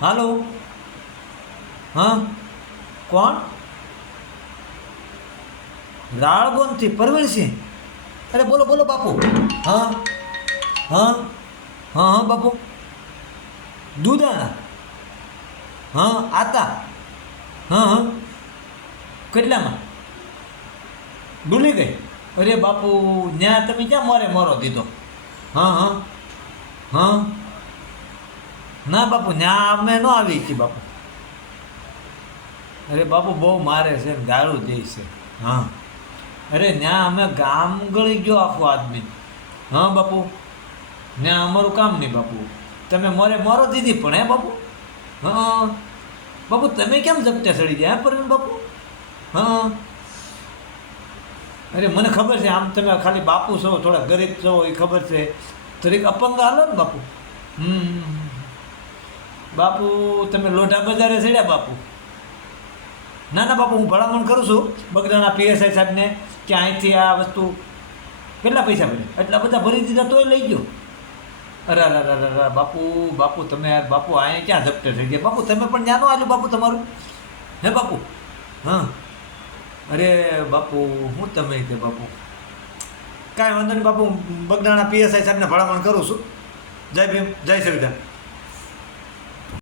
હાલો. હા, કોણ? રાળગોનથી પરવીણસિંહ. અરે બોલો બોલો બાપુ. હા હા હા હા બાપુ. દુધાણા. હા આતા. હા હા. કેટલામાં? ડૂલી ગઈ. અરે બાપુ, ન્યા તમે ક્યાં મોરો દીધો? હા હા હા. ના બાપુ, ન્યા અમે ન આવી છીએ બાપુ. અરે બાપુ, બહુ મારે છે ને ગાળું દે છે. હા. અરે ન્યા અમે ગામ ગળી ગયો આખો આદમી. હા બાપુ, ન્યા અમારું કામ નહીં બાપુ. તમે મોરો દીધી પણ હે બાપુ. હા બાપુ, તમે કેમ ઝપટે સડી ગયા હે પરવીન બાપુ? હા. અરે મને ખબર છે, આમ તમે ખાલી બાપુ છો, થોડા ગરીબ છો એ ખબર છે. થોડીક અપંગ હાલો ને બાપુ. બાપુ, તમે લોઢા બજારે ચડ્યા બાપુ. ના ના બાપુ, હું ભલામણ કરું છું બગદાણા પીએસઆઈ સાહેબને કે અહીંથી આ વસ્તુ કેટલા પૈસા ભરે, એટલા બધા ભરી દીધા તોય લઈ ગયો. અરે અરે અરે અરે બાપુ, બાપુ તમે યાર બાપુ અહીંયા ક્યાં ઝપટે થઈ ગયા બાપુ? તમે પણ ન્યાનો આવ્યું બાપુ તમારું. હે બાપુ? હા. અરે બાપુ, હું તમે તે બાપુ કાંઈ વાંધો નહીં બાપુ, હું બગદાણા પીએસઆઈ સાહેબને ભલામણ કરું છું. જય ભીમ, જય સંવિધાન.